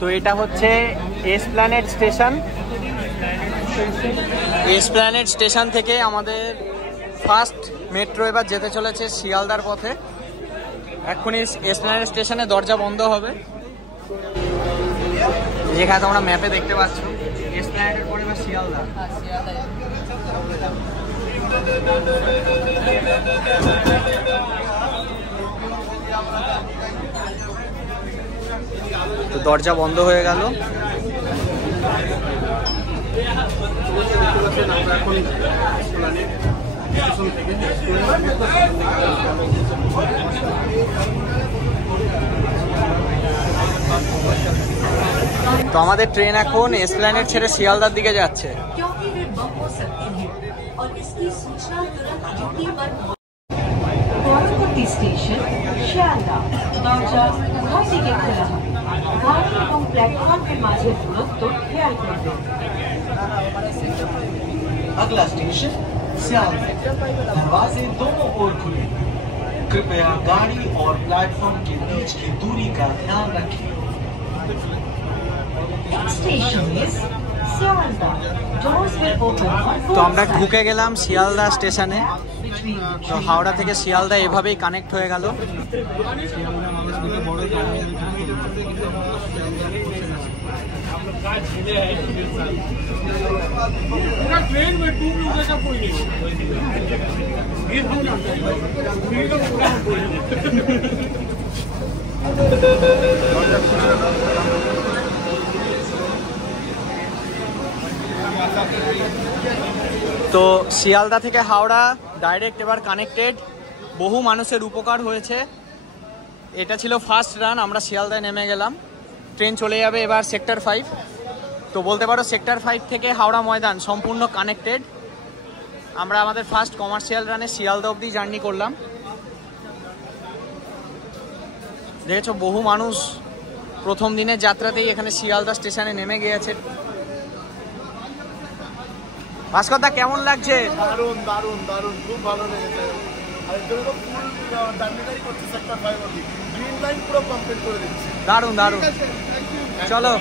তো এটা হচ্ছে এসপ্ল্যানেড স্টেশন। এসপ্ল্যানেড স্টেশন থেকে আমাদের ফার্স্ট মেট্রো এবার যেতে চলেছে শিয়ালদার পথে। এক্ষুনি এসপ্ল্যানেড স্টেশনে দরজা বন্ধ হবে, যেখানে তোমরা ম্যাপে দেখতে পাচ্ছ। এসপ্ল্যানেডের পরে এবার শিয়ালদা। তো দরজা বন্ধ হয়ে গেল। তো আমাদের ট্রেন এখন এসপ্ল্যানেড ছেড়ে শিয়ালদার দিকে যাচ্ছে। পরবর্তী স্টেশন শিয়ালদা। দরজা উভয় দিকে খোলা হবে। গাড়ি এবং প্ল্যাটফর্মের মাঝের দূরত্ব খেয়াল করবেন। अगला स्टेशन सियालदा। दरवाजे दोनों ओर खुले। कृपया गाड़ी और प्लेटफॉर्म के बीच की दूरी का ध्यान रखें। Station is Sialda. Doors will open on both তো আমরা sides. ঢুকে গেলাম শিয়ালদা স্টেশনে। Between the তো হাওড়া থেকে শিয়ালদা এভাবেই কানেক্ট হয়ে গেল। ट्रेन में टू जैसा कोई नहीं। তো শিয়ালদা থেকে হাওড়া ডাইরেক্ট এবার কানেক্টেড। বহু মানুষের উপকার হয়েছে। এটা ছিল ফার্স্ট রান, আমরা শিয়ালদায় নেমে গেলাম। ট্রেন চলে যাবে এবার সেক্টর 5। তো বলতে পারো সেক্টর 5 থেকে হাওড়া ময়দান সম্পূর্ণ কানেক্টেড। আমরা আমাদের ফার্স্ট কমার্শিয়াল রানে শিয়ালদা অবধি জার্নি করলাম। দেখেছো বহু মানুষ প্রথম দিনের যাত্রাতেই এখানে শিয়ালদা স্টেশনে নেমে গিয়েছে। ভাস্কর দা কেমন লাগছে? দারুণ দারুণ দারুণ, খুব ভালো লেগেছে। আর এর জন্য তো ফুল ডান্ডিটাই করছে সেক্টর 5 অবধি। গ্রিন লাইন পুরো কমপ্লিট করে দিচ্ছে। দারুণ দারুণ, চলো।